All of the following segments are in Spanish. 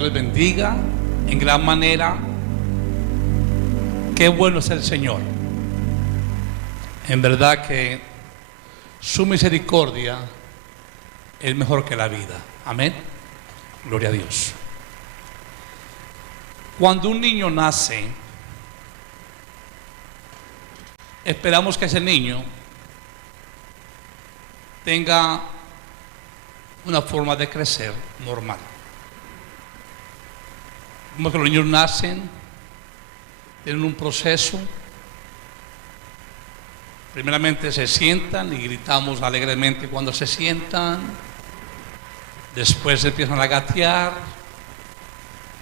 les bendiga en gran manera. Qué bueno es el Señor. En verdad que su misericordia es mejor que la vida. Amén. Gloria a Dios. Cuando un niño nace, esperamos que ese niño tenga una forma de crecer normal. Como que los niños nacen, tienen un proceso. Primeramente se sientan y gritamos alegremente cuando se sientan. Después empiezan a gatear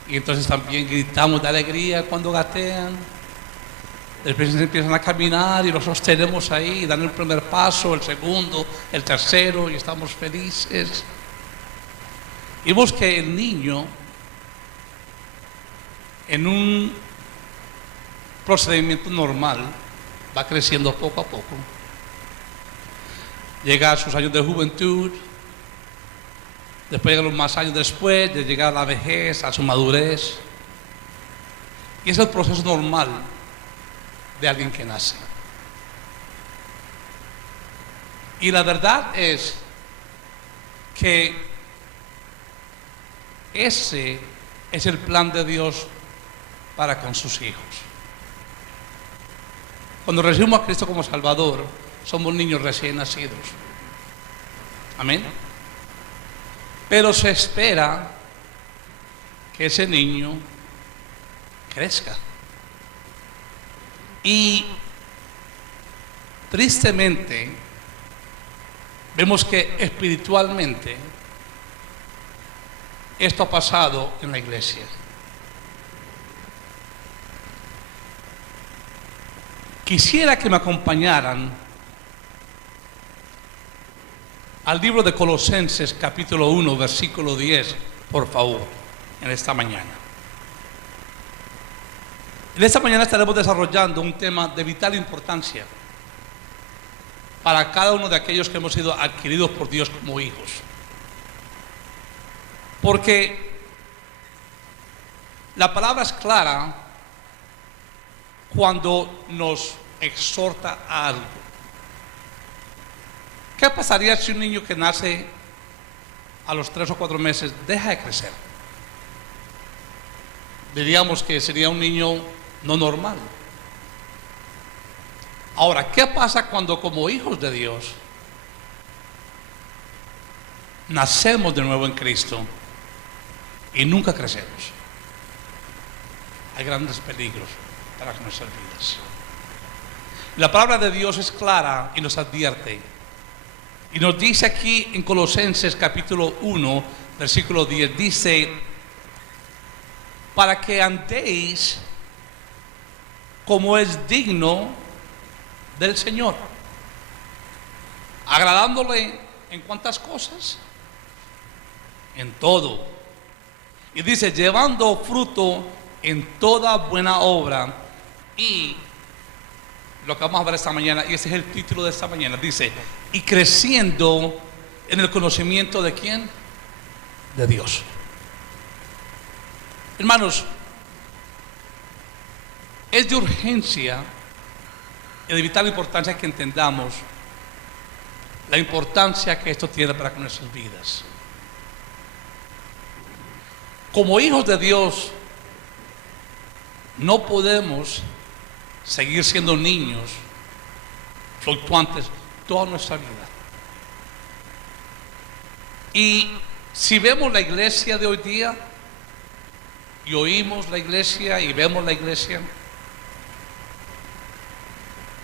y entonces también gritamos de alegría cuando gatean. Después empiezan a caminar y los sostenemos ahí, dan el primer paso, el segundo, el tercero y estamos felices. Y vemos que el niño, en un procedimiento normal, va creciendo poco a poco. Llega a sus años de juventud, después llega los más años después, de llegar a la vejez, a su madurez. Y es el proceso normal de alguien que nace. Y la verdad es que ese es el plan de Dios para con sus hijos. Cuando recibimos a Cristo como Salvador, somos niños recién nacidos. Amén. Pero se espera que ese niño crezca. Y tristemente vemos que espiritualmente esto ha pasado en la iglesia. Quisiera que me acompañaran al libro de Colosenses capítulo 1 versículo 10, por favor, en esta mañana. En esta mañana estaremos desarrollando un tema de vital importancia para cada uno de aquellos que hemos sido adquiridos por Dios como hijos. Porque la palabra es clara cuando nos exhorta a algo. ¿Qué pasaría si un niño que nace a los 3 o 4 meses deja de crecer? Diríamos que sería un niño no normal. Ahora, ¿qué pasa cuando como hijos de Dios nacemos de nuevo en Cristo y nunca crecemos? Hay grandes peligros para nuestras vidas. La palabra de Dios es clara y nos advierte. Y nos dice aquí en Colosenses capítulo 1, versículo 10, dice: para que andéis como es digno del Señor, agradándole en cuántas cosas, en todo. Y dice, llevando fruto en toda buena obra. Y lo que vamos a ver esta mañana, y ese es el título de esta mañana, dice, y creciendo en el conocimiento de ¿quién? De Dios. Hermanos, es de urgencia y de vital importancia que entendamos la importancia que esto tiene para nuestras vidas. Como hijos de Dios, no podemos seguir siendo niños fluctuantes toda nuestra vida. Y si vemos la iglesia de hoy día, y oímos la iglesia y vemos la iglesia,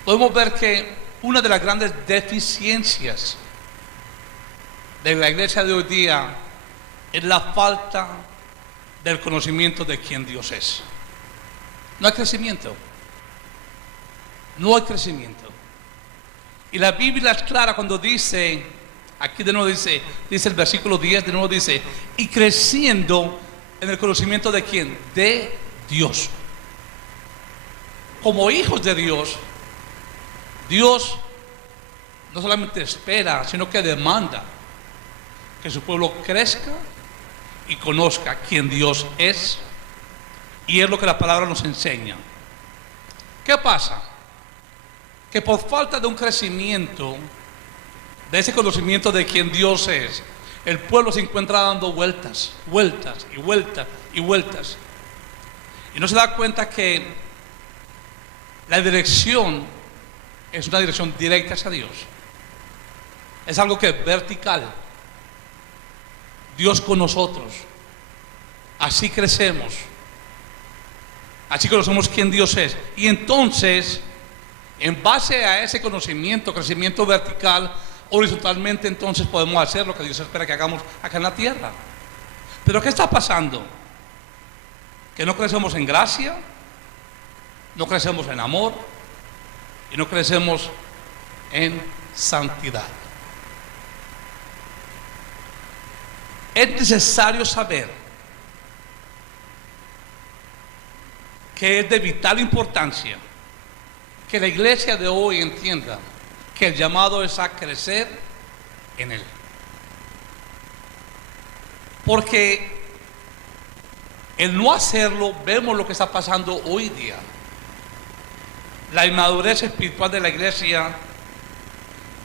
podemos ver que una de las grandes deficiencias de la iglesia de hoy día es la falta del conocimiento de quién Dios es. No hay crecimiento. No hay crecimiento. Y la Biblia es clara cuando dice, aquí de nuevo dice el versículo 10, de nuevo dice, y creciendo en el conocimiento de quién? De Dios. Como hijos de Dios, Dios no solamente espera, sino que demanda que su pueblo crezca y conozca quién Dios es. Y es lo que la palabra nos enseña. ¿Qué pasa? Que por falta de un crecimiento, de ese conocimiento de quién Dios es, el pueblo se encuentra dando vueltas, vueltas y vueltas y vueltas. Y no se da cuenta que la dirección es una dirección directa hacia Dios. Es algo que es vertical. Dios con nosotros. Así crecemos. Así conocemos quién Dios es. Y entonces, en base a ese conocimiento, crecimiento vertical, horizontalmente, entonces podemos hacer lo que Dios espera que hagamos acá en la tierra. Pero ¿qué está pasando? Que no crecemos en gracia, no crecemos en amor y no crecemos en santidad. Es necesario saber que es de vital importancia que la iglesia de hoy entienda que el llamado es a crecer en Él. Porque el no hacerlo, vemos lo que está pasando hoy día. La inmadurez espiritual de la iglesia,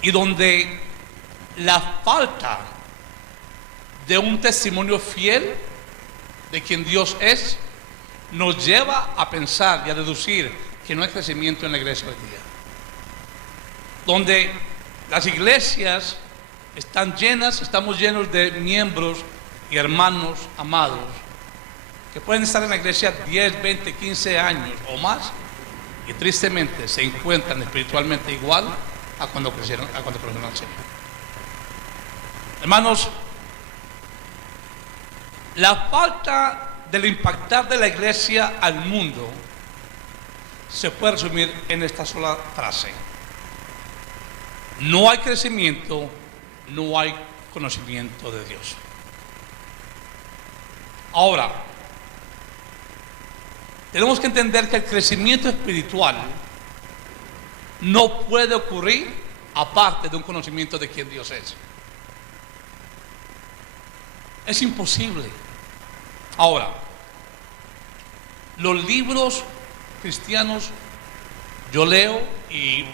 y donde la falta de un testimonio fiel de quien Dios es, nos lleva a pensar y a deducir que no hay crecimiento en la iglesia hoy día. Donde las iglesias están llenas, estamos llenos de miembros y hermanos amados que pueden estar en la iglesia 10, 20, 15 años o más y tristemente se encuentran espiritualmente igual a cuando crecieron, a cuando conocieron al Señor. Hermanos, la falta del impactar de la iglesia al mundo se puede resumir en esta sola frase: no hay crecimiento, no hay conocimiento de Dios. Ahora, tenemos que entender que el crecimiento espiritual no puede ocurrir aparte de un conocimiento de quién Dios es. Es imposible. Ahora, los libros cristianos, yo leo y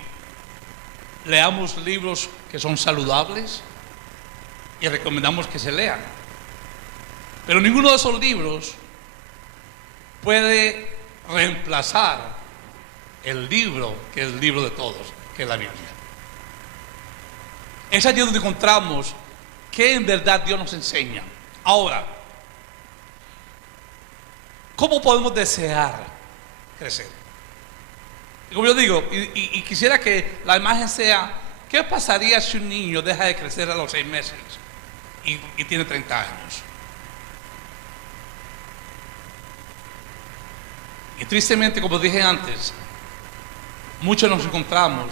leamos libros que son saludables y recomendamos que se lean. Pero ninguno de esos libros puede reemplazar el libro que es el libro de todos, que es la Biblia. Es allí donde encontramos que en verdad Dios nos enseña. Ahora, ¿cómo podemos desear crecer? Como yo digo, y quisiera que la imagen sea: ¿qué pasaría si un niño deja de crecer a los 6 meses y tiene 30 años? Y tristemente, como dije antes, muchos nos encontramos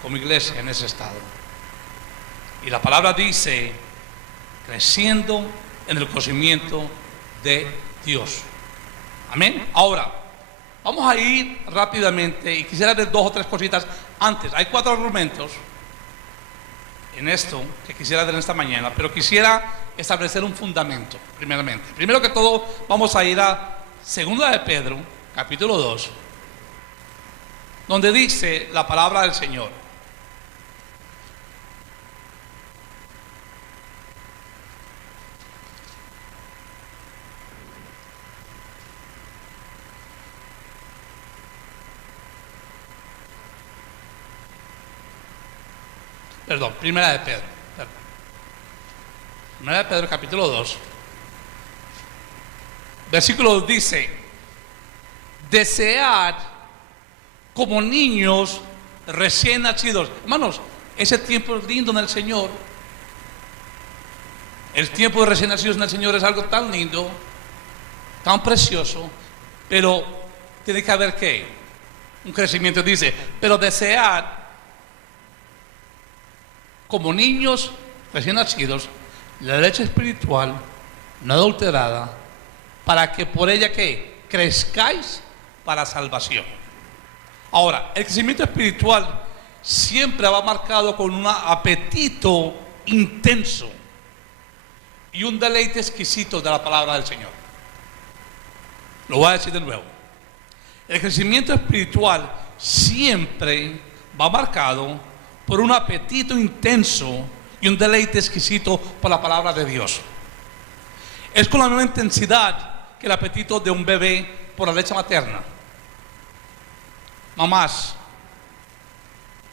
como iglesia en ese estado. Y la palabra dice: creciendo en el conocimiento de Dios. Amén. Ahora, vamos a ir rápidamente y quisiera ver 2 o 3 cositas antes. Hay 4 argumentos en esto que quisiera ver en esta mañana, pero quisiera establecer un fundamento primeramente. Primero que todo, vamos a ir a 2 de Pedro, capítulo 2, donde dice la palabra del Señor. Perdón, Primera de Pedro. Primera de Pedro, capítulo 2. Versículo 2 dice: desead como niños recién nacidos. Hermanos, ese tiempo es lindo en el Señor. El tiempo de recién nacidos en el Señor es algo tan lindo, tan precioso, pero tiene que haber ¿qué? Un crecimiento. Dice: pero desead como niños recién nacidos la leche espiritual no adulterada, para que por ella ¿qué? Crezcáis para salvación. Ahora, el crecimiento espiritual siempre va marcado con un apetito intenso y un deleite exquisito de la palabra del Señor. Lo voy a decir de nuevo. El crecimiento espiritual siempre va marcado por un apetito intenso y un deleite exquisito por la palabra de Dios. Es con la misma intensidad que el apetito de un bebé por la leche materna. Mamás,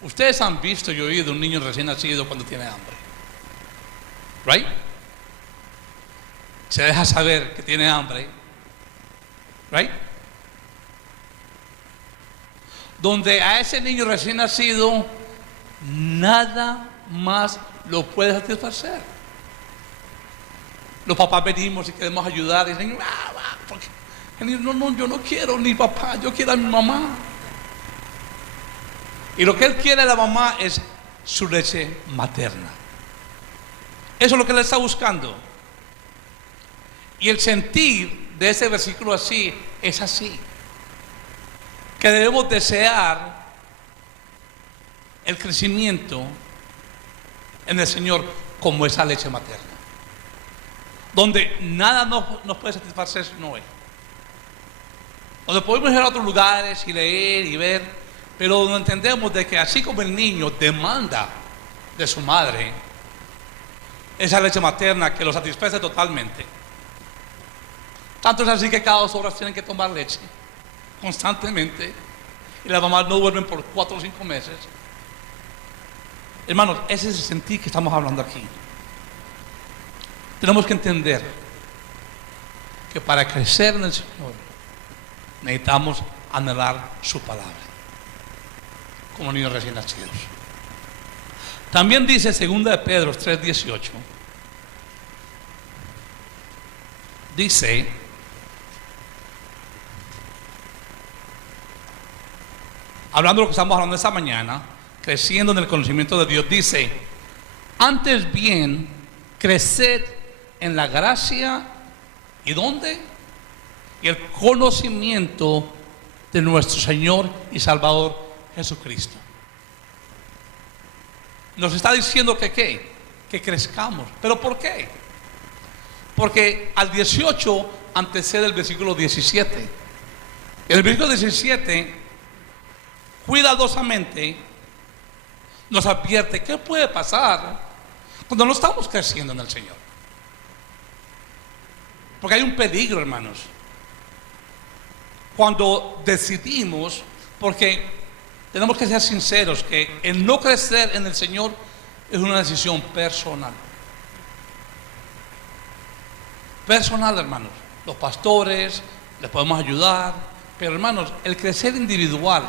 ustedes han visto y oído un niño recién nacido cuando tiene hambre, ¿right? Se deja saber que tiene hambre, ¿right? Donde a ese niño recién nacido nada más lo puede satisfacer. Los papás venimos y queremos ayudar y dicen, porque el niño, no, yo no quiero ni papá, yo quiero a mi mamá. Y lo que él quiere de la mamá es su leche materna. Eso es lo que él está buscando. Y el sentir de ese versículo así es así, que debemos desear el crecimiento en el Señor como esa leche materna, donde nada nos puede satisfacer sino Él, donde podemos ir a otros lugares y leer y ver, pero donde entendemos de que así como el niño demanda de su madre esa leche materna que lo satisface totalmente, tanto es así que cada 2 horas tienen que tomar leche constantemente y las mamás no duermen por 4 o 5 meses. Hermanos, ese es el sentir que estamos hablando aquí. Tenemos que entender que para crecer en el Señor necesitamos anhelar su palabra como niños recién nacidos. También dice 2 de Pedro 3:18, dice: hablando de lo que estamos hablando esta mañana, creciendo en el conocimiento de Dios, dice: antes bien, creced en la gracia, ¿y dónde? Y el conocimiento de nuestro Señor y Salvador Jesucristo. Nos está diciendo que ¿qué? Que crezcamos. ¿Pero por qué? Porque al 18 antecede el versículo 17. El versículo 17 cuidadosamente nos advierte qué puede pasar cuando no estamos creciendo en el Señor. Porque hay un peligro, hermanos, cuando decidimos, porque tenemos que ser sinceros, que el no crecer en el Señor es una decisión personal. Personal, hermanos. Los pastores les podemos ayudar, pero hermanos, el crecer individual,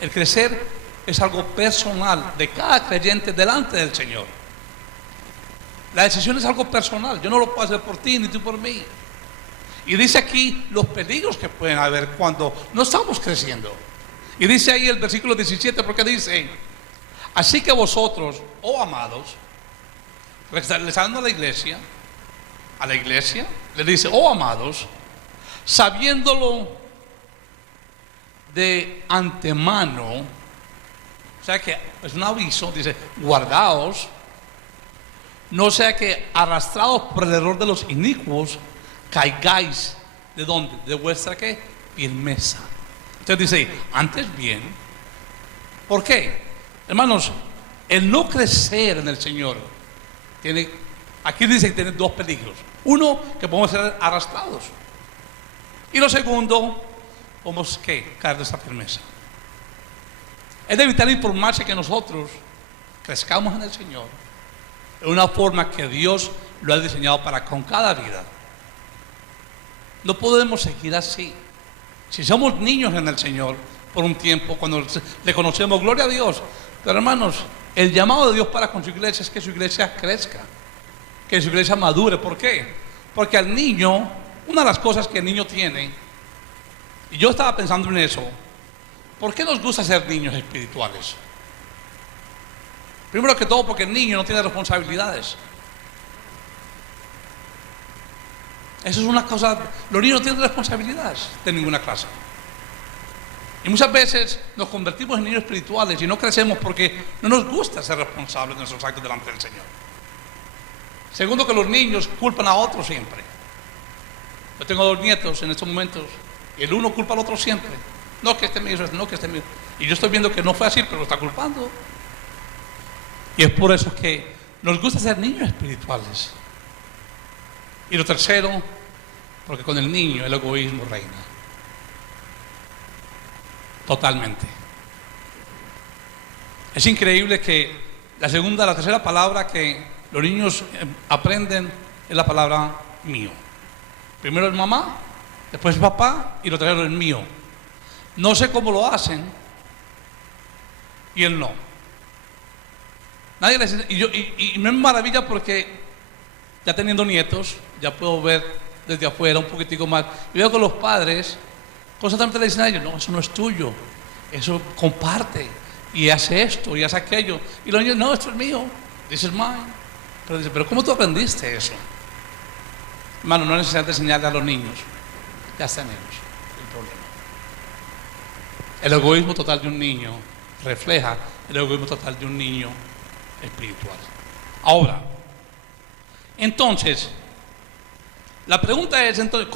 el crecer es algo personal de cada creyente delante del Señor. La decisión es algo personal. Yo no lo puedo hacer por ti ni tú por mí. Y dice aquí los peligros que pueden haber cuando no estamos creciendo. Y dice ahí el versículo 17, porque dice: así que vosotros, oh amados, le está dando a la iglesia, le dice: oh amados, sabiéndolo de antemano, o sea que es un aviso, dice: guardaos, no sea que arrastrados por el error de los inicuos, caigáis. ¿De dónde? De vuestra ¿qué? Firmeza. Entonces dice: antes bien. ¿Por qué? Hermanos, el no crecer en el Señor aquí dice que tiene 2 peligros. Uno, que podemos ser arrastrados. Y lo segundo, podemos ¿qué? Caer de esa firmeza. Es de vital informarse que nosotros crezcamos en el Señor de una forma que Dios lo ha diseñado para con cada vida. No podemos seguir así. Si somos niños en el Señor por un tiempo, cuando le conocemos, gloria a Dios. Pero hermanos, el llamado de Dios para con su iglesia es que su iglesia crezca, que su iglesia madure. ¿Por qué? Porque al niño, una de las cosas que el niño tiene, y yo estaba pensando en eso, ¿por qué nos gusta ser niños espirituales? Primero que todo, porque el niño no tiene responsabilidades. Eso es una cosa. Los niños no tienen responsabilidades de ninguna clase. Y muchas veces nos convertimos en niños espirituales y no crecemos porque no nos gusta ser responsables de nuestros actos delante del Señor. Segundo, que los niños culpan a otros siempre. Yo tengo 2 nietos en estos momentos y el uno culpa al otro siempre. No que este me hizo, no que este me hizo. Y yo estoy viendo que no fue así, pero lo está culpando. Y es por eso que nos gusta ser niños espirituales. Y lo tercero, porque con el niño el egoísmo reina. Totalmente. Es increíble que la tercera palabra que los niños aprenden es la palabra mío. Primero es mamá, después es papá y lo tercero es mío. No sé cómo lo hacen y él no. Nadie les y me maravilla porque ya teniendo nietos, ya puedo ver desde afuera un poquitico más. Y veo que los padres constantemente le dicen a ellos, no, eso no es tuyo, eso comparte, y hace esto, y hace aquello. Y los niños, no, esto es mío, this is mine. Pero dice, pero ¿cómo tú aprendiste eso? Hermano, no es necesario enseñarle a los niños, ya están ellos el problema. El egoísmo total de un niño refleja el egoísmo total de un niño espiritual. Ahora, entonces, la pregunta es, entonces,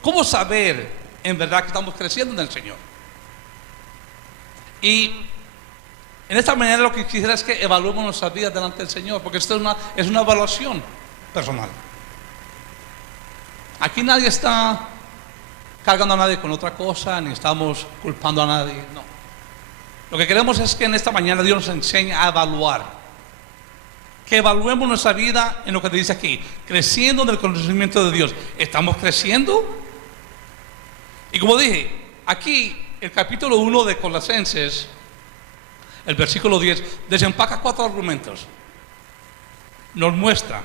¿cómo saber en verdad que estamos creciendo en el Señor? Y en esta manera lo que quisiera es que evaluemos nuestras vidas delante del Señor, porque esto es una evaluación personal. Aquí nadie está cargando a nadie con otra cosa, ni estamos culpando a nadie, no. Lo que queremos es que en esta mañana Dios nos enseñe a evaluar. Que evaluemos nuestra vida en lo que te dice aquí, creciendo en el conocimiento de Dios. ¿Estamos creciendo? Y como dije, aquí el capítulo 1 de Colosenses, el versículo 10, desempaca 4 argumentos. Nos muestra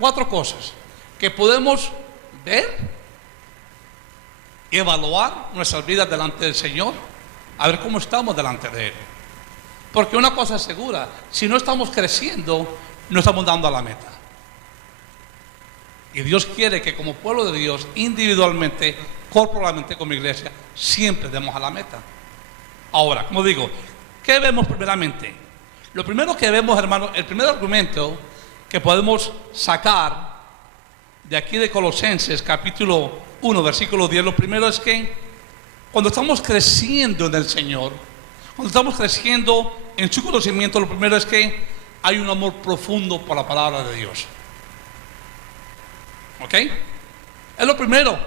4 cosas que podemos ver y evaluar nuestras vidas delante del Señor, a ver cómo estamos delante de Él. Porque una cosa es segura, si no estamos creciendo, no estamos dando a la meta. Y Dios quiere que como pueblo de Dios, individualmente, corporalmente como iglesia, siempre demos a la meta. Ahora, como digo, ¿qué vemos primeramente? Lo primero que vemos, hermano, el primer argumento que podemos sacar de aquí de Colosenses, capítulo 1, versículo 10, lo primero es que cuando estamos creciendo en el Señor, cuando estamos creciendo en su conocimiento, lo primero es que hay un amor profundo por la palabra de Dios. ¿Ok? Es lo primero.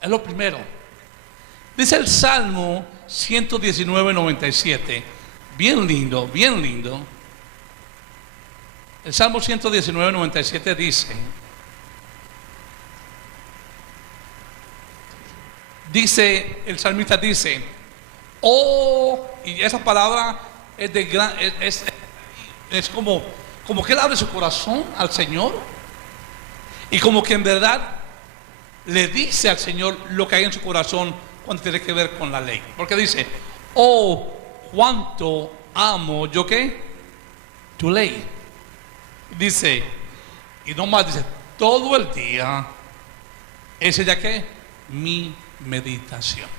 Es lo primero. Dice el Salmo 119:97, bien lindo, bien lindo. El Salmo 119:97 dice, el salmista dice, oh, y esa palabra es de gran, es como que él abre su corazón al Señor y como que en verdad le dice al Señor lo que hay en su corazón cuando tiene que ver con la ley. Porque dice, oh, cuánto amo yo qué, tu ley. Dice, y no más, dice, todo el día es ya que mi meditación.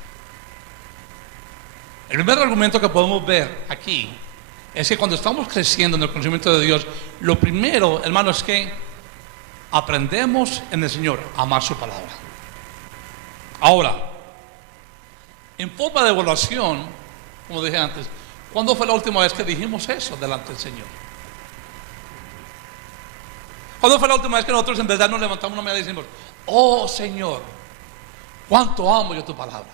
El primer argumento que podemos ver aquí es que cuando estamos creciendo en el conocimiento de Dios, lo primero, hermano, es que aprendemos en el Señor a amar su palabra. Ahora, en forma de evaluación, como dije antes, ¿cuándo fue la última vez que dijimos eso delante del Señor? ¿Cuándo fue la última vez que nosotros en verdad nos levantamos una mañana y decimos, oh Señor, cuánto amo yo tu palabra?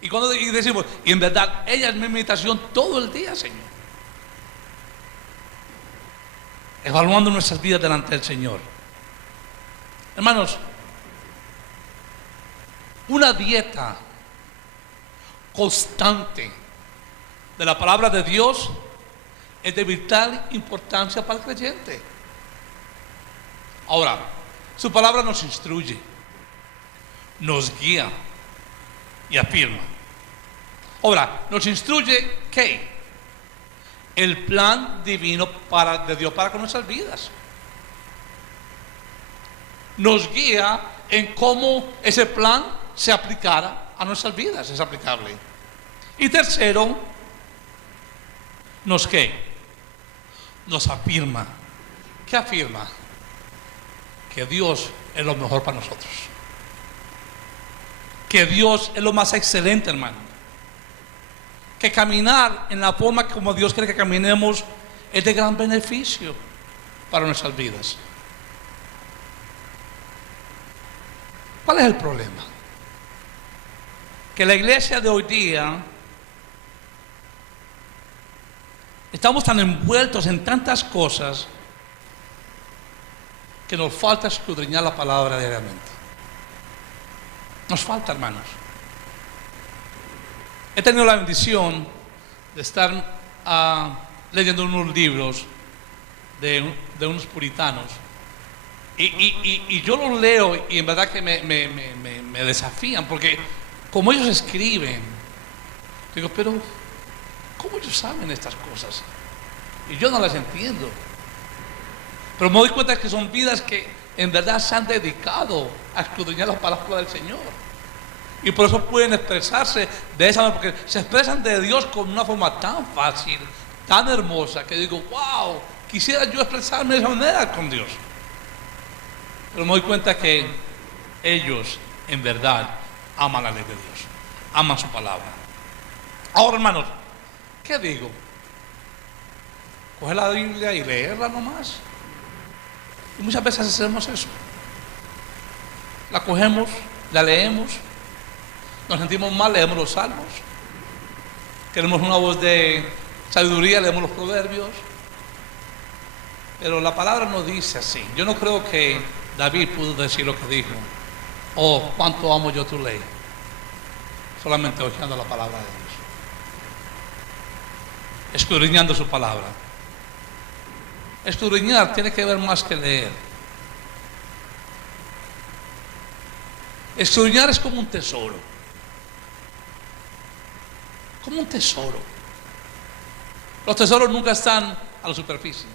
Y cuando decimos, y en verdad ella es mi meditación todo el día, Señor. Evaluando nuestras vidas delante del Señor. Hermanos, una dieta constante de la palabra de Dios es de vital importancia para el creyente. Ahora, su palabra nos instruye, nos guía y afirma. Ahora, nos instruye ¿qué? El plan divino de Dios para con nuestras vidas. Nos guía en cómo ese plan se aplicara a nuestras vidas, es aplicable. Y tercero, ¿Nos qué? Nos afirma. ¿Qué afirma? Que Dios es lo mejor para nosotros. Que Dios es lo más excelente, hermano. Que caminar en la forma como Dios quiere que caminemos es de gran beneficio para nuestras vidas. ¿Cuál es el problema? Que la iglesia de hoy día estamos tan envueltos en tantas cosas que nos falta escudriñar la palabra diariamente. Nos falta, hermanos. He tenido la bendición de estar leyendo unos libros de unos puritanos. Y yo los leo y en verdad que me desafían, porque como ellos escriben, digo, pero ¿cómo ellos saben estas cosas? Y yo no las entiendo. Pero me doy cuenta que son vidas que en verdad se han dedicado a escudriñar la palabra del Señor. Y por eso pueden expresarse de esa manera, porque se expresan de Dios con una forma tan fácil, tan hermosa, que digo, wow, quisiera yo expresarme de esa manera con Dios. Pero me doy cuenta que ellos en verdad aman la ley de Dios, aman su palabra. Ahora, hermanos, ¿qué digo? Coger la Biblia y leerla nomás. Y muchas veces hacemos eso. La cogemos, la leemos, nos sentimos mal, leemos los salmos. Queremos una voz de sabiduría, leemos los proverbios. Pero la palabra no dice así. Yo no creo que David pudo decir lo que dijo: oh, cuánto amo yo tu ley, solamente oyendo la palabra de Dios, escudriñando su palabra. Escudriñar tiene que ver más que leer. Escudriñar es como un tesoro. Como un tesoro. Los tesoros nunca están a la superficie.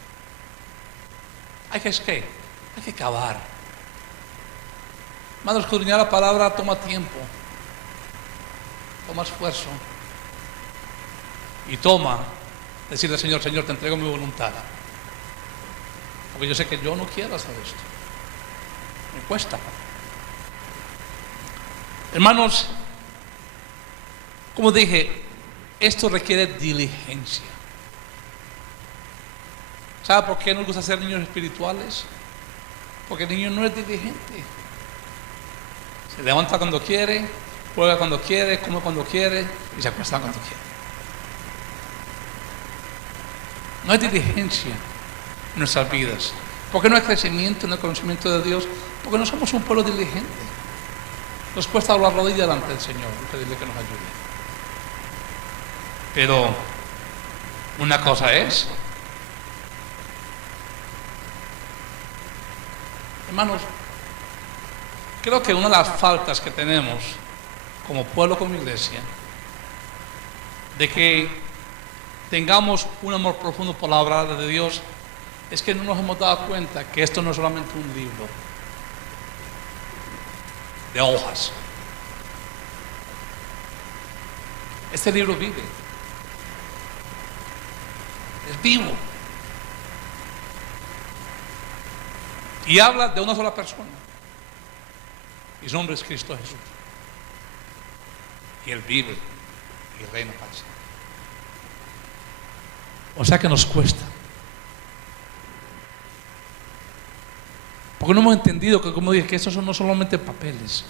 Hay que cavar. Hermano, escudriñar la palabra toma tiempo, toma esfuerzo, y toma decirle al Señor: Señor, te entrego mi voluntad, porque yo sé que yo no quiero hacer esto, me cuesta. Hermanos, como dije, esto requiere diligencia. ¿Sabe por qué nos gusta ser niños espirituales? Porque el niño no es diligente. Se levanta cuando quiere, juega cuando quiere, come cuando quiere y se acuesta cuando quiere. No hay diligencia en nuestras vidas. ¿Por qué no hay crecimiento en el conocimiento de Dios? Porque no somos un pueblo diligente. Nos cuesta doblar rodillas delante del Señor y pedirle que nos ayude. Pero una cosa es, hermanos, creo que una de las faltas que tenemos como pueblo, como iglesia, de que tengamos un amor profundo por la obra de Dios, es que no nos hemos dado cuenta que esto no es solamente un libro de hojas. Este libro vive, es vivo, y habla de una sola persona, y su nombre es Cristo Jesús, y Él vive y reina para siempre. O sea que nos cuesta, porque no hemos entendido que, como dije, que estos son no solamente papeles.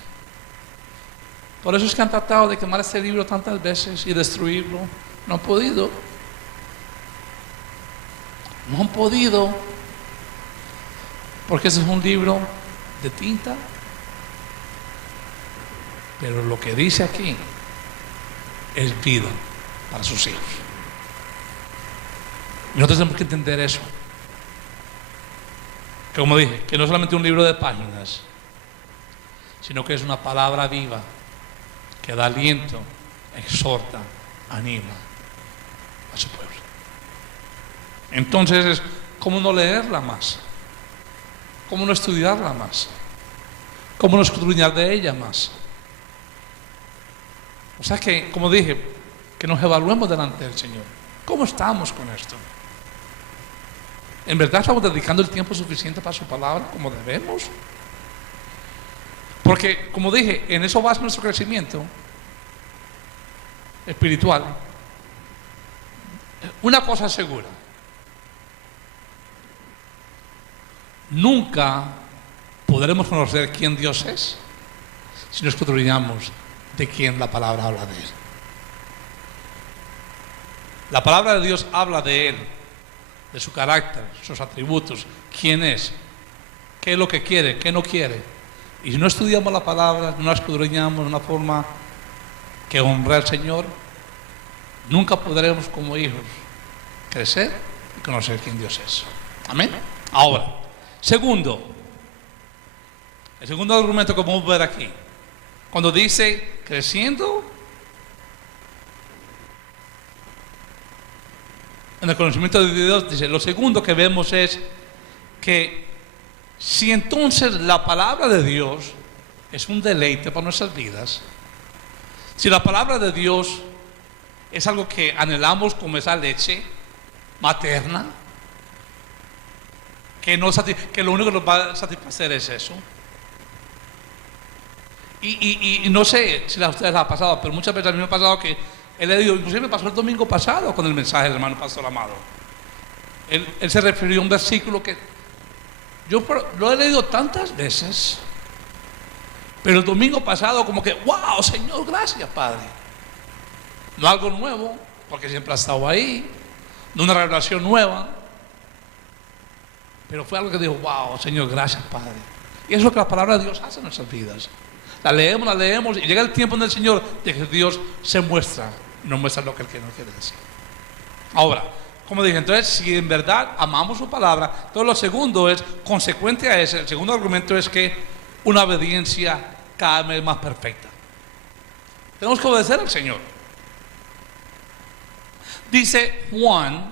Por eso es que han tratado de quemar este libro tantas veces y destruirlo. No han podido. No han podido, porque ese es un libro de tinta. Pero lo que dice aquí es vida para sus hijos. Y nosotros tenemos que entender eso. Que, como dije, que no es solamente un libro de páginas, sino que es una palabra viva que da aliento, exhorta, anima a su pueblo. Entonces, ¿cómo no leerla más? ¿Cómo no estudiarla más? ¿Cómo no escudriñar de ella más? O sea que, como dije, que nos evaluemos delante del Señor. ¿Cómo estamos con esto? ¿En verdad estamos dedicando el tiempo suficiente para su palabra como debemos? Porque, como dije, en eso basa nuestro crecimiento espiritual. Una cosa es segura: nunca podremos conocer quién Dios es si no escudriñamos de quién la palabra habla de Él. La palabra de Dios habla de Él, de su carácter, sus atributos, quién es, qué es lo que quiere, qué no quiere. Y si no estudiamos la palabra, no la escudriñamos de una forma que honre al Señor, nunca podremos como hijos crecer y conocer quién Dios es. Amén. Ahora, el segundo argumento que podemos ver aquí, cuando dice creciendo en el conocimiento de Dios, dice, lo segundo que vemos es que si entonces la palabra de Dios es un deleite para nuestras vidas, si la palabra de Dios es algo que anhelamos como esa leche materna, que lo único que nos va a satisfacer es eso. Y no sé si a ustedes les ha pasado, pero muchas veces a mí me ha pasado que he leído, inclusive me pasó el domingo pasado con el mensaje del hermano Pastor Amado. Él se refirió a un versículo que yo lo he leído tantas veces, pero el domingo pasado como que, wow, Señor, gracias, Padre. No algo nuevo, porque siempre ha estado ahí, no una revelación nueva, pero fue algo que dijo, wow, Señor, gracias, Padre. Y eso es lo que la palabra de Dios hace en nuestras vidas. La leemos y llega el tiempo en el Señor de que Dios se muestra, nos muestra lo que Él nos quiere decir. Ahora, como dije, entonces si en verdad amamos su palabra, entonces lo segundo es, consecuente a ese, el segundo argumento es que una obediencia cada vez más perfecta. Tenemos que obedecer al Señor. Dice Juan,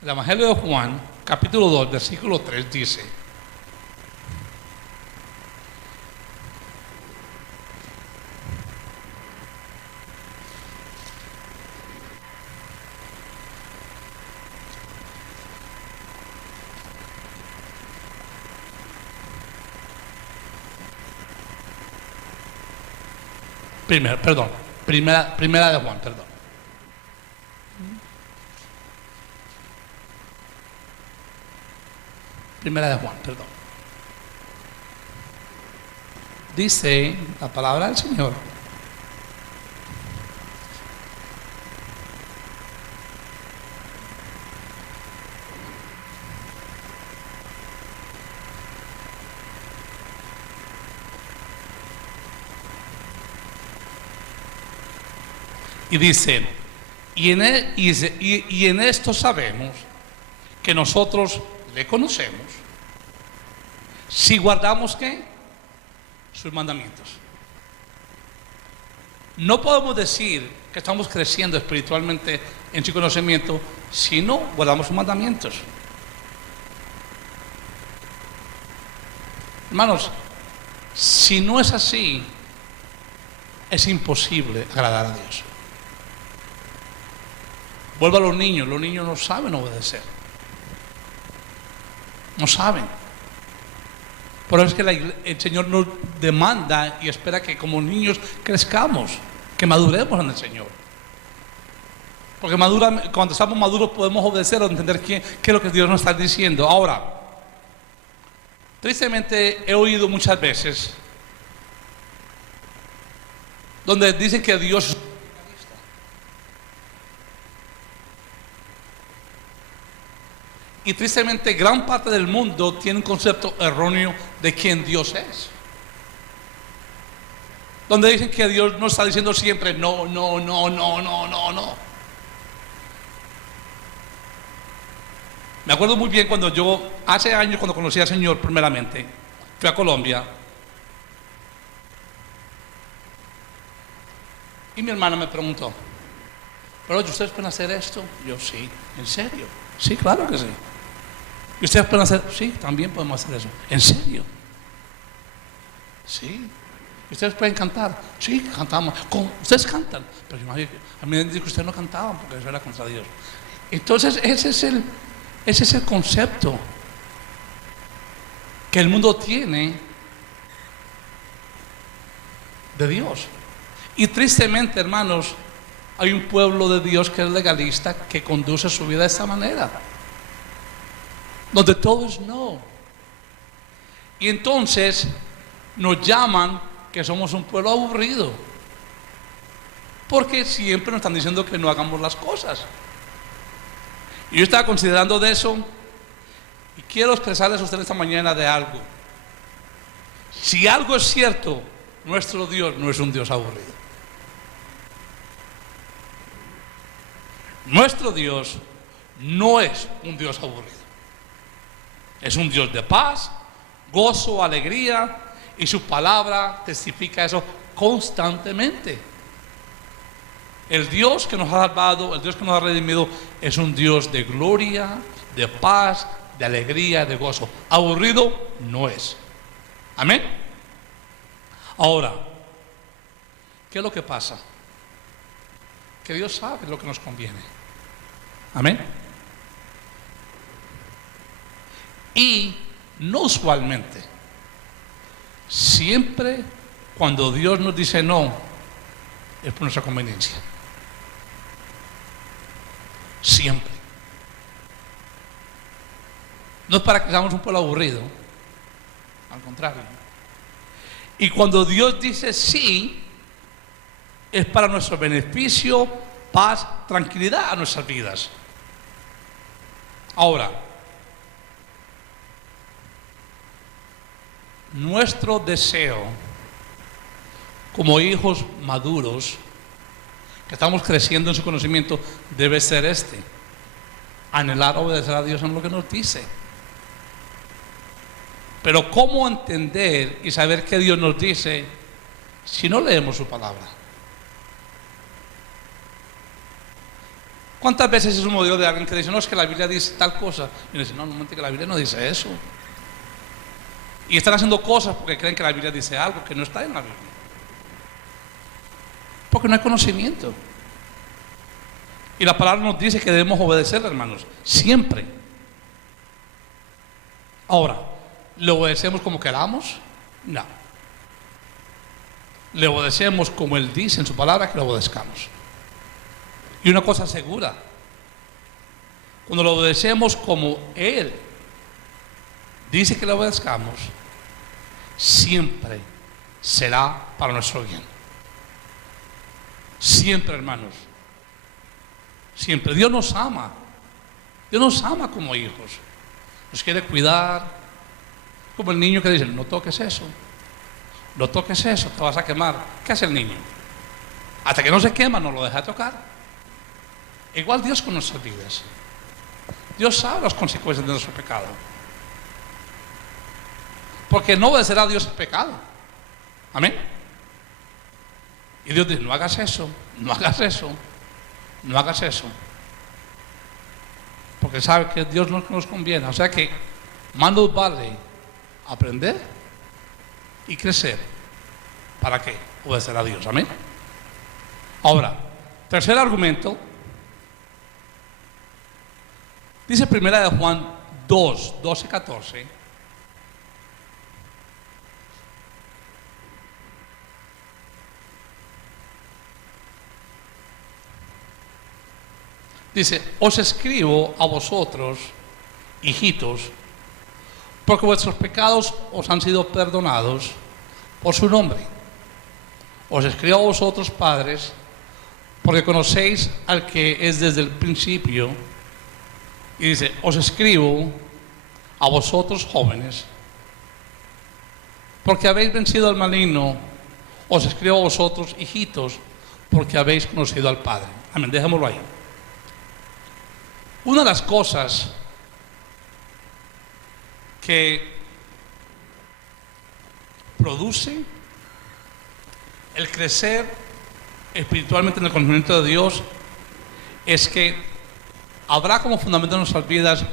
el Evangelio de Juan, capítulo 2, versículo 3, dice: primera de Juan, perdón. Primera de Juan, perdón. Dice la palabra del Señor: y dice, y en esto sabemos que nosotros le conocemos si guardamos ¿qué? Sus mandamientos. No podemos decir que estamos creciendo espiritualmente en su conocimiento si no guardamos sus mandamientos. Hermanos, si no es así, es imposible agradar a Dios. Vuelvo a los niños no saben obedecer. No saben. Por eso es que el Señor nos demanda y espera que como niños crezcamos, que maduremos en el Señor. Porque cuando estamos maduros podemos obedecer o entender qué es lo que Dios nos está diciendo. Ahora, tristemente he oído muchas veces donde dicen que Dios es y tristemente gran parte del mundo tiene un concepto erróneo de quién Dios es. Donde dicen que Dios no está diciendo siempre no. Me acuerdo muy bien cuando hace años cuando conocí al Señor primeramente, fui a Colombia y mi hermana me preguntó: ¿pero ustedes pueden hacer esto? Yo, sí. ¿En serio? Sí, claro que sí. ¿Y ustedes pueden hacer? Sí, también podemos hacer eso. ¿En serio? Sí. ¿Ustedes pueden cantar? Sí, cantamos. Ustedes cantan. Pero a mí me dijo que ustedes no cantaban porque eso era contra Dios. Entonces ese es el concepto que el mundo tiene de Dios. Y tristemente, hermanos, hay un pueblo de Dios que es legalista, que conduce su vida de esta manera, donde todo es no. Y entonces nos llaman que somos un pueblo aburrido, porque siempre nos están diciendo que no hagamos las cosas. Y yo estaba considerando de eso, y quiero expresarles a ustedes esta mañana de algo. Si algo es cierto, nuestro Dios no es un Dios aburrido. Nuestro Dios no es un Dios aburrido. Es un Dios de paz, gozo, alegría, y su palabra testifica eso constantemente. El Dios que nos ha salvado, el Dios que nos ha redimido, es un Dios de gloria, de paz, de alegría, de gozo. Aburrido no es. Amén. Ahora, ¿qué es lo que pasa? Que Dios sabe lo que nos conviene. Amén. Y no usualmente, siempre cuando Dios nos dice no, es por nuestra conveniencia. Siempre. No es para que seamos un pueblo aburrido, al contrario. Y cuando Dios dice sí, es para nuestro beneficio, paz, tranquilidad a nuestras vidas. Ahora, nuestro deseo como hijos maduros, que estamos creciendo en su conocimiento, debe ser anhelar obedecer a Dios en lo que nos dice. Pero ¿cómo entender y saber qué Dios nos dice si no leemos su palabra? ¿Cuántas veces es un modelo de alguien que dice, no, es que la Biblia dice tal cosa? Y uno dice, no, que la Biblia no dice eso. Y están haciendo cosas porque creen que la Biblia dice algo que no está en la Biblia. Porque no hay conocimiento. Y la palabra nos dice que debemos obedecer, hermanos, siempre. Ahora, ¿le obedecemos como queramos? No. Le obedecemos como Él dice en su palabra que le obedezcamos. Y una cosa segura, cuando lo obedecemos como Él dice que le obedezcamos, siempre será para nuestro bien. Siempre, hermanos. Siempre. Dios nos ama. Dios nos ama como hijos. Nos quiere cuidar. Como el niño que dice, no toques eso. No toques eso, te vas a quemar. ¿Qué hace el niño? Hasta que no se quema, no lo deja tocar. Igual Dios con nuestras vidas. Dios sabe las consecuencias de nuestro pecado. Porque no obedecer a Dios es pecado. Amén. Y Dios dice, no hagas eso, no hagas eso, no hagas eso. Porque sabe que Dios no nos conviene. O sea que más nos vale aprender y crecer. ¿Para qué? Obedecer a Dios. Amén. Ahora, tercer argumento. Dice primera de Juan 2, 12, 14. Dice, os escribo a vosotros, hijitos, porque vuestros pecados os han sido perdonados por su nombre. Os escribo a vosotros, padres, porque conocéis al que es desde el principio. Y dice, os escribo a vosotros, jóvenes, porque habéis vencido al maligno. Os escribo a vosotros, hijitos, porque habéis conocido al Padre. Amén, dejémoslo ahí. Una de las cosas que produce el crecer espiritualmente en el conocimiento de Dios es que habrá como fundamento en nuestras vidas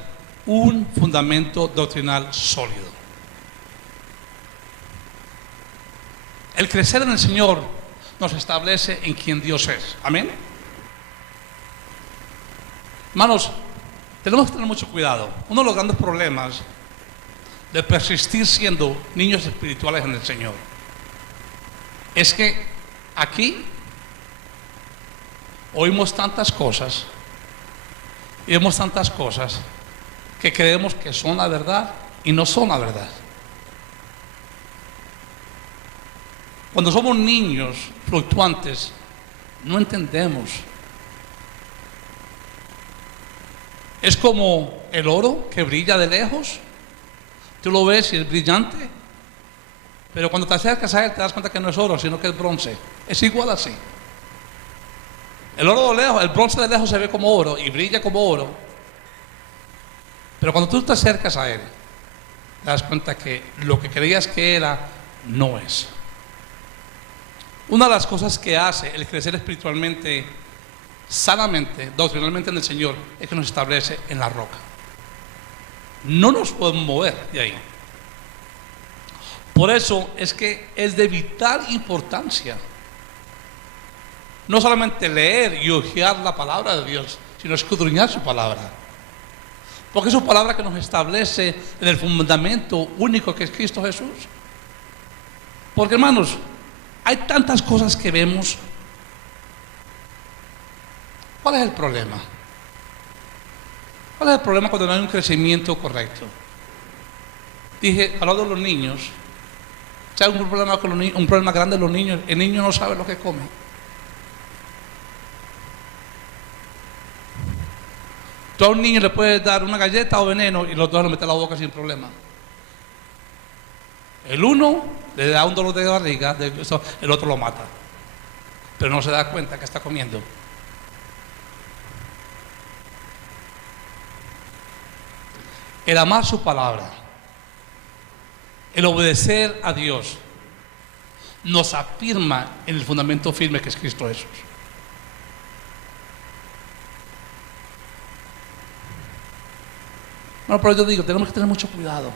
un fundamento doctrinal sólido. El crecer en el Señor nos establece en quien Dios es. Amén. Hermanos, tenemos que tener mucho cuidado. Uno de los grandes problemas de persistir siendo niños espirituales en el Señor es que aquí oímos tantas cosas y vemos tantas cosas que creemos que son la verdad y no son la verdad. Cuando somos niños fluctuantes, no entendemos. Es como el oro que brilla de lejos. Tú lo ves y es brillante, pero cuando te acercas a él te das cuenta que no es oro, sino que es bronce. Es igual así. El oro de lejos, el bronce de lejos se ve como oro y brilla como oro, pero cuando tú te acercas a él, te das cuenta que lo que creías que era, no es. Una de las cosas que hace el crecer espiritualmente, sanamente, doctrinalmente en el Señor, es que nos establece en la roca. No nos podemos mover de ahí. Por eso es que es de vital importancia no solamente leer y hojear la palabra de Dios, sino escudriñar su palabra. Porque es su palabra que nos establece en el fundamento único que es Cristo Jesús. Porque, hermanos, hay tantas cosas que vemos. ¿Cuál es el problema? ¿Cuál es el problema cuando no hay un crecimiento correcto? Dije, hablando de los niños, si hay un problema con los niños, un problema grande de los niños, el niño no sabe lo que come. Tú a un niño le puedes dar una galleta o veneno y los dos lo meten a la boca sin problema. El uno le da un dolor de barriga, el otro lo mata, pero no se da cuenta que está comiendo. El amar su palabra, el obedecer a Dios, nos afirma en el fundamento firme que es Cristo Jesús. Bueno, pero yo digo, tenemos que tener mucho cuidado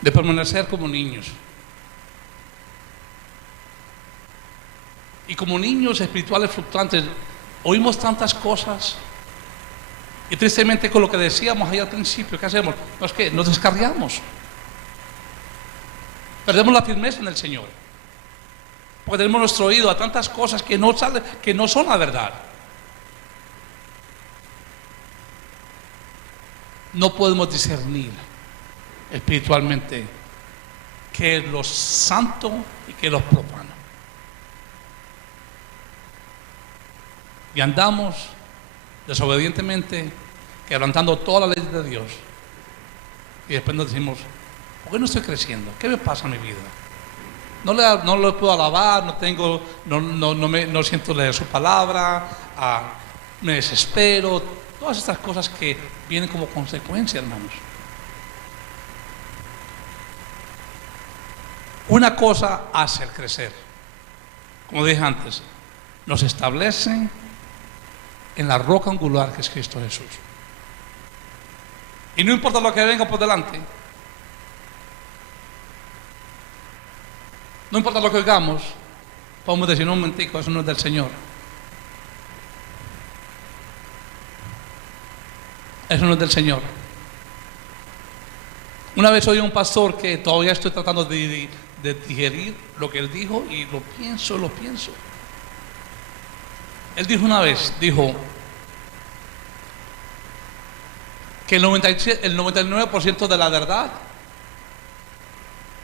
de permanecer como niños. Y como niños espirituales fluctuantes, oímos tantas cosas. Y tristemente con lo que decíamos ahí al principio, ¿qué hacemos? No es que nos descarriamos. Perdemos la firmeza en el Señor. Porque tenemos nuestro oído a tantas cosas que no son la verdad. No podemos discernir espiritualmente qué es lo santo y qué es lo profano. Y andamos desobedientemente, quebrantando toda la ley de Dios. Y después nos decimos, ¿por qué no estoy creciendo? ¿Qué me pasa en mi vida? No lo puedo alabar, no siento leer su palabra, me desespero. Todas estas cosas que vienen como consecuencia, hermanos. Una cosa hace el crecer, como dije antes, nos establece en la roca angular que es Cristo Jesús. Y no importa lo que venga por delante, no importa lo que oigamos, podemos decir, no, un momentico, eso no es del Señor. Eso no es del Señor. Una vez oí a un pastor que todavía estoy tratando de digerir lo que él dijo y lo pienso. Él dijo una vez, que el 99% de la verdad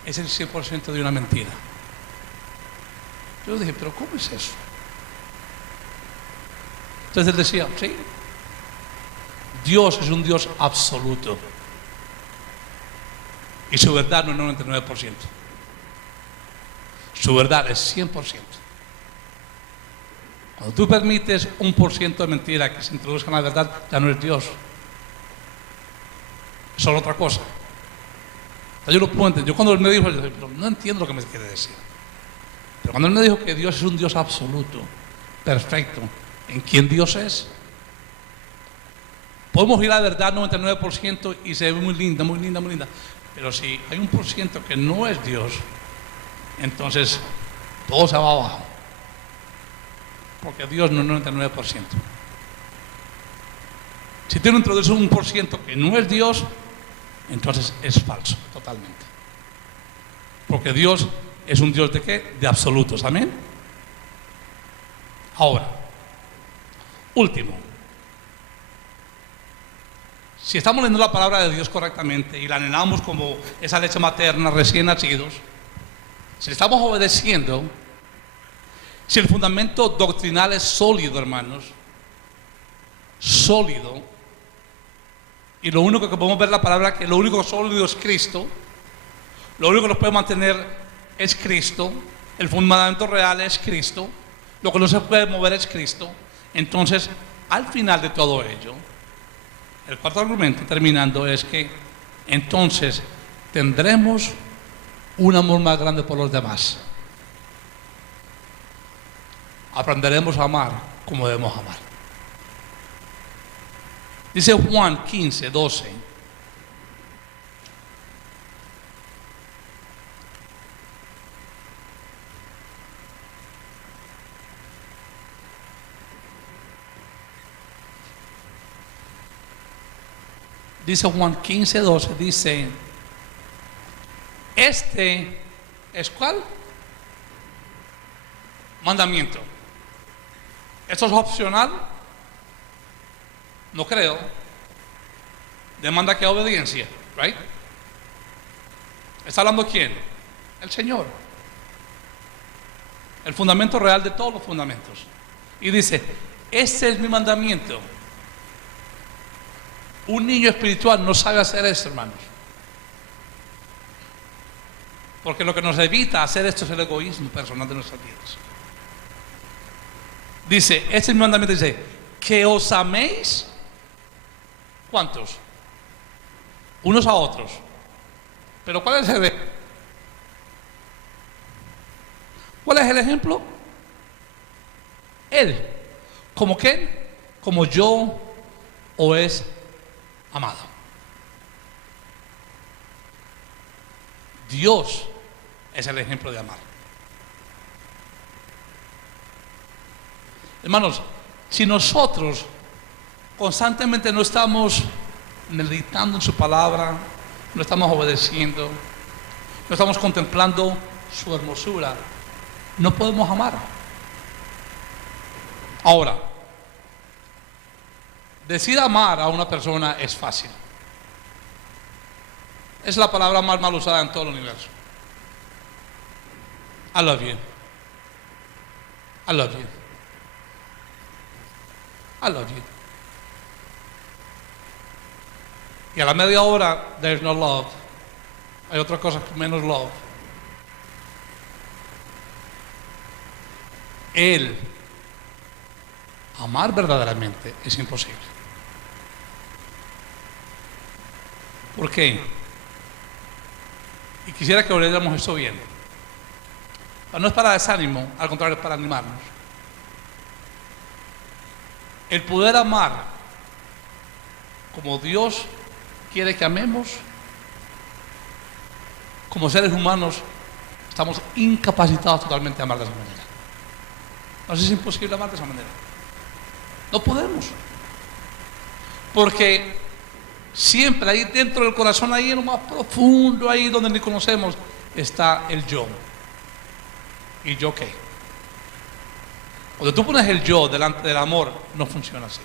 es el 100% de una mentira. Yo dije, pero ¿cómo es eso? Entonces él decía, sí, Dios es un Dios absoluto y su verdad no es 99%, su verdad es 100%. Cuando tú permites 1% de mentira que se introduzca en la verdad, ya no es Dios, es solo otra cosa. Yo lo puedo entender. Yo cuando él me dijo, yo dije, pero no entiendo lo que me quiere decir. Pero cuando él me dijo que Dios es un Dios absoluto, perfecto, en quien Dios es, podemos ir a la verdad 99% y se ve muy linda. Pero si hay 1% que no es Dios, entonces todo se va abajo. Porque Dios no es 99%. Si tú introduces un por ciento que no es Dios, entonces es falso, totalmente. Porque Dios es un Dios ¿de qué? De absolutos, amén. Ahora, último. Si estamos leyendo la palabra de Dios correctamente y la anhelamos como esa leche materna recién nacidos, si le estamos obedeciendo, si el fundamento doctrinal es sólido, hermanos, sólido, y lo único que podemos ver la palabra, que lo único sólido es Cristo, lo único que nos puede mantener es Cristo, el fundamento real es Cristo, lo que no se puede mover es Cristo. Entonces, al final de todo ello, el cuarto argumento, terminando, es que entonces tendremos un amor más grande por los demás. Aprenderemos a amar como debemos amar. Dice Juan 15, 12. Dice Juan 15, 12, dice, este es ¿cuál? Mandamiento. ¿Esto es opcional? No creo. Demanda que obediencia, right? ¿Está hablando quién? El Señor. El fundamento real de todos los fundamentos. Y dice, este es mi mandamiento. Un niño espiritual no sabe hacer esto, hermanos. Porque lo que nos evita hacer esto es el egoísmo personal de nuestras vidas. Dice, este es mi mandamiento, dice, que os améis. ¿Cuántos? Unos a otros. Pero ¿cuál es el ejemplo? ¿Cuál es el ejemplo? Él. ¿Como quién? Como yo os he amado. Dios es el ejemplo de amar. Hermanos, si nosotros constantemente no estamos meditando en su palabra, no estamos obedeciendo, no estamos contemplando su hermosura, no podemos amar. Ahora, decir amar a una persona es fácil. Es la palabra más mal usada en todo el universo. I love you. I love you. I love you. Y a la media hora, there's no love. Hay otras cosas menos love. Amar verdaderamente es imposible. ¿Por qué? Y quisiera que oyéramos esto bien. No es para desánimo, al contrario, es para animarnos. El poder amar como Dios quiere que amemos, como seres humanos, estamos incapacitados totalmente a amar de esa manera. Nos es imposible amar de esa manera. No podemos. Porque siempre ahí dentro del corazón, ahí en lo más profundo, ahí donde ni conocemos, está el yo. ¿Y yo qué? Cuando tú pones el yo delante del amor, no funciona así.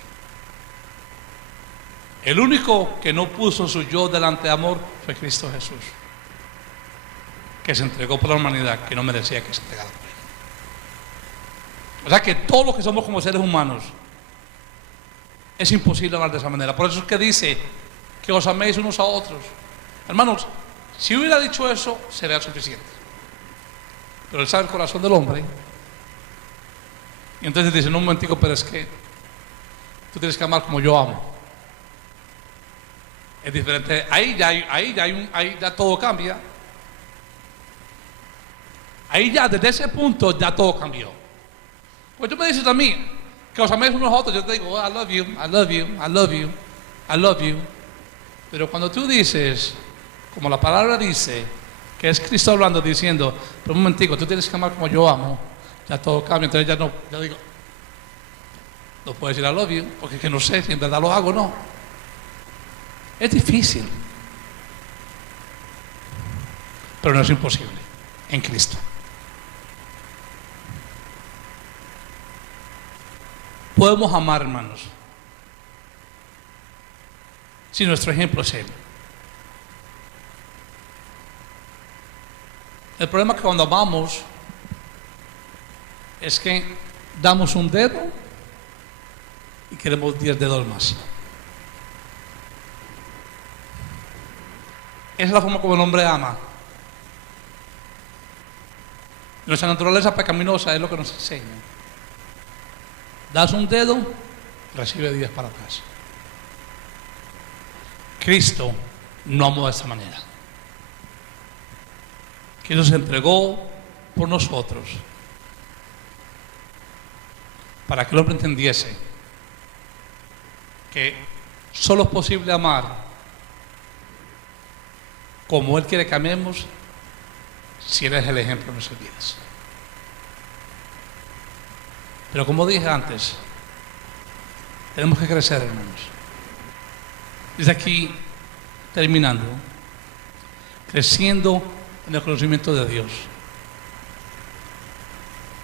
El único que no puso su yo delante de amor fue Cristo Jesús, que se entregó por la humanidad, que no merecía que se entregara por él. O sea que todos los que somos como seres humanos, es imposible amar de esa manera. Por eso es que dice que os améis unos a otros. Hermanos, si hubiera dicho eso, sería suficiente. Pero él sabe el corazón del hombre. Y entonces dice, no, un momentico, pero es que tú tienes que amar como yo amo. Es diferente. Ahí ya todo cambia. Ahí ya, desde ese punto, ya todo cambió. Pues tú me dices a mí que os améis unos a otros, yo te digo, oh, I love you, I love you, I love you, I love you. Pero cuando tú dices, como la palabra dice, que es Cristo hablando, diciendo, pero un momentico, tú tienes que amar como yo amo, ya todo cambia. Entonces ya no, ya digo, no puedo decir I love you, porque es que no sé si en verdad lo hago o no. Es difícil, pero no es imposible en Cristo. Podemos amar, hermanos, si nuestro ejemplo es Él. El problema es que cuando amamos es que damos un dedo y queremos 10 dedos más. Esa es la forma como el hombre ama. Nuestra naturaleza pecaminosa es lo que nos enseña. Das un dedo, recibe 10 para atrás. Cristo no amó de esta manera. Cristo se entregó por nosotros para que el hombre entendiese que solo es posible amar como Él quiere que amemos si Él es el ejemplo de nuestras vidas. Pero como dije antes, tenemos que crecer, hermanos. Desde aquí, terminando, creciendo en el conocimiento de Dios.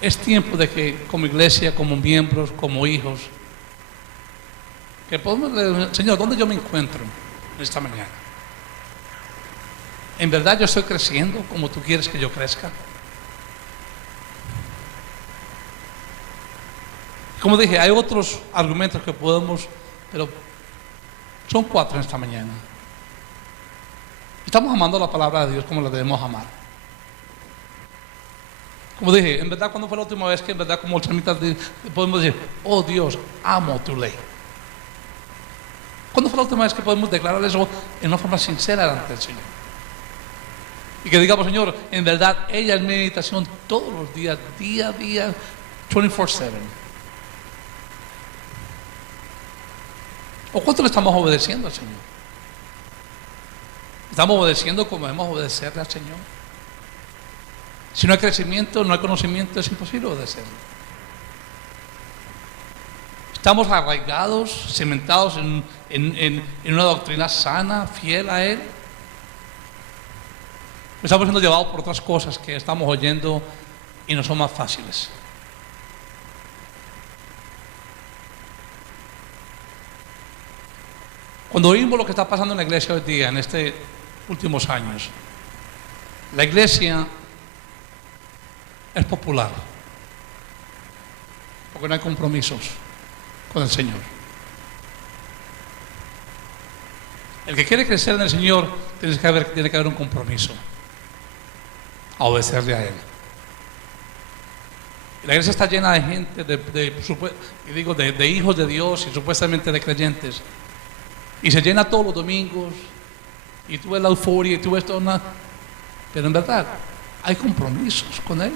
Es tiempo de que como iglesia, como miembros, como hijos, que podemos decir, Señor, ¿dónde yo me encuentro en esta mañana? ¿En verdad yo estoy creciendo como tú quieres que yo crezca? Como dije, hay otros argumentos que podemos, pero son 4 en esta mañana. Estamos amando la palabra de Dios como la debemos amar. Como dije, en verdad, ¿cuándo fue la última vez que en verdad como el salmista podemos decir, oh Dios, amo tu ley? ¿Cuándo fue la última vez que podemos declarar eso en una forma sincera delante del Señor? Y que digamos, Señor, en verdad, ella es mi meditación todos los días, día a día, 24/7. ¿O cuánto le estamos obedeciendo al Señor? ¿Estamos obedeciendo como debemos obedecerle al Señor? Si no hay crecimiento, no hay conocimiento, es imposible obedecerle. ¿Estamos arraigados, cimentados en una doctrina sana, fiel a Él? Estamos siendo llevados por otras cosas que estamos oyendo y no son más fáciles. Cuando oímos lo que está pasando en la iglesia hoy día, en estos últimos años, la iglesia es popular porque no hay compromisos con el Señor. El que quiere crecer en el Señor tiene que haber un compromiso a obedecerle a Él. La iglesia está llena de gente, de hijos de Dios y supuestamente de creyentes. Y se llena todos los domingos, y tú ves la euforia, y tú ves todo nada. Pero en verdad, hay compromisos con Él.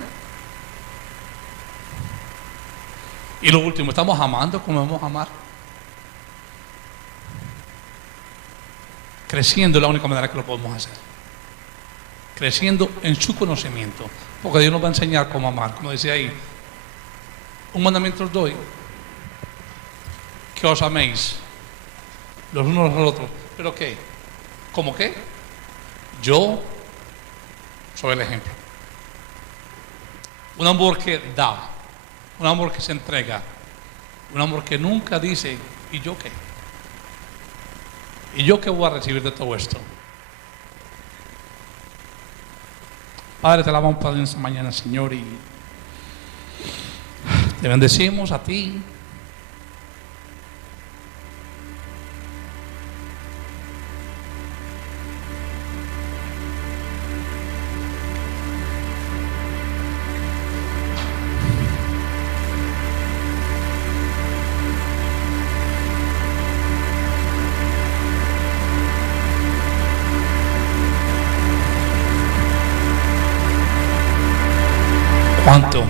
Y lo último, ¿estamos amando como debemos amar? Creciendo es la única manera que lo podemos hacer. Creciendo en su conocimiento. Porque Dios nos va a enseñar cómo amar. Como decía ahí, un mandamiento os doy, que os améis los unos a los otros. ¿Pero qué? ¿Cómo qué? Yo soy el ejemplo. Un amor que da, un amor que se entrega, un amor que nunca dice, ¿y yo qué? ¿Y yo qué voy a recibir de todo esto? Padre, te alabamos para esta mañana, Señor, y te bendecimos a ti. ¿Cuánto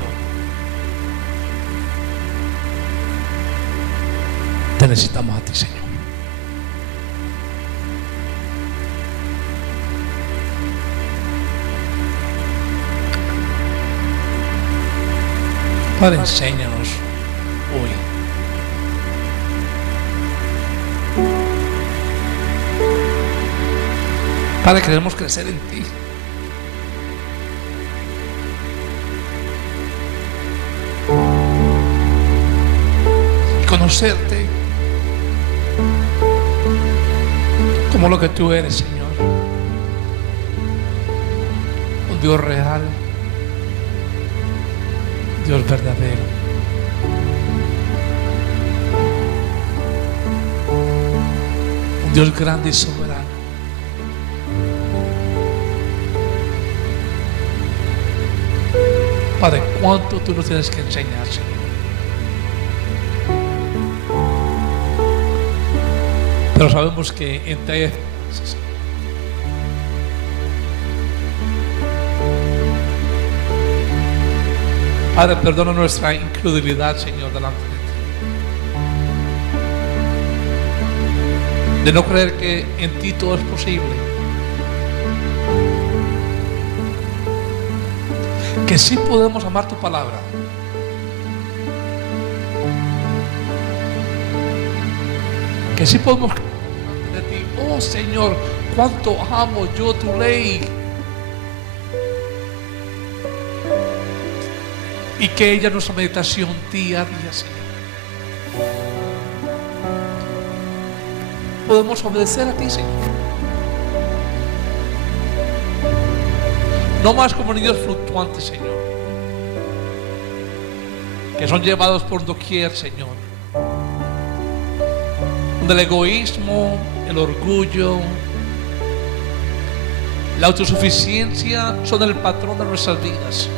te necesitamos a ti, Señor? Padre, enséñanos hoy. Padre, queremos crecer en ti. Y conocerte como lo que tú eres, Señor. Un Dios real, Dios verdadero. Un Dios grande y soberano. Padre, cuánto tú nos tienes que enseñar, Señor. Pero sabemos que en ti hay esperanza, Señor. Padre, perdona nuestra incredulidad, Señor, delante de ti. De no creer que en ti todo es posible. Que sí podemos amar tu palabra. Que sí podemos de ti. Oh Señor, cuánto amo yo tu ley. Y que ella es nuestra meditación día a día, Señor. Podemos obedecer a ti, Señor. No más como niños fluctuantes, Señor, que son llevados por doquier, Señor, donde el egoísmo, el orgullo, la autosuficiencia son el patrón de nuestras vidas,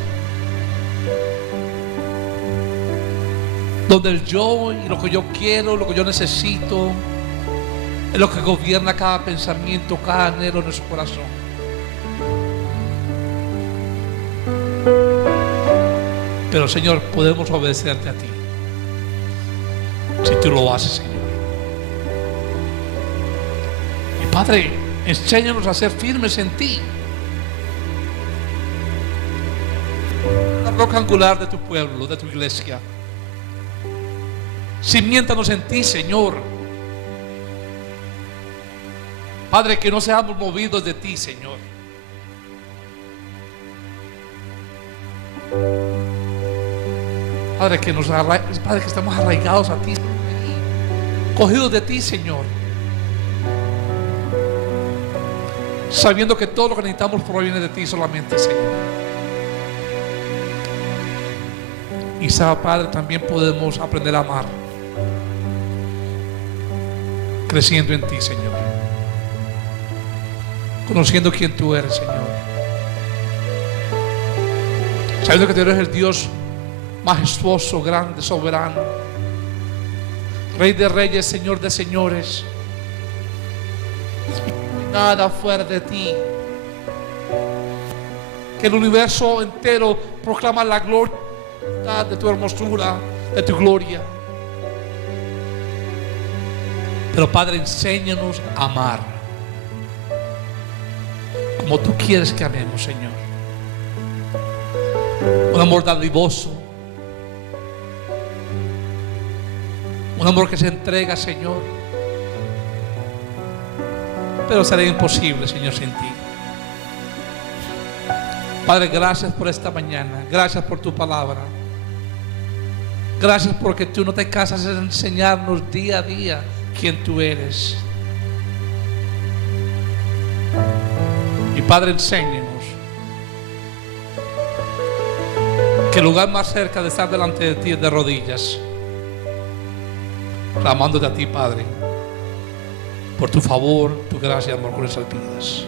donde el yo y lo que yo quiero, lo que yo necesito, es lo que gobierna cada pensamiento, cada anhelo en nuestro corazón. Pero Señor, podemos obedecerte a ti si tú lo haces, Señor. Y Padre, enséñanos a ser firmes en ti, la roca angular de tu pueblo, de tu iglesia. Cimiéntanos en ti, Señor. Padre, que no seamos movidos de ti, Señor. Padre, Padre, que estamos arraigados a ti, cogidos de ti, Señor, sabiendo que todo lo que necesitamos proviene de ti solamente, Señor. Y sabe, Padre, también podemos aprender a amar, creciendo en ti, Señor, conociendo quién tú eres, Señor, sabiendo que tú eres el Dios majestuoso, grande, soberano, Rey de reyes, Señor de señores. Nada fuera de ti. Que el universo entero proclama la gloria de tu hermosura, de tu gloria. Pero Padre, enséñanos a amar como tú quieres que amemos, Señor. Un amor dadivoso, un amor que se entrega, Señor. Pero será imposible, Señor, sin ti. Padre, gracias por esta mañana. Gracias por tu palabra. Gracias porque tú no te cansas de enseñarnos día a día quién tú eres. Y Padre, enséñanos que el lugar más cerca de estar delante de ti es de rodillas, clamándote a ti, Padre, por tu favor, tu gracia y amor con esas vidas.